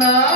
না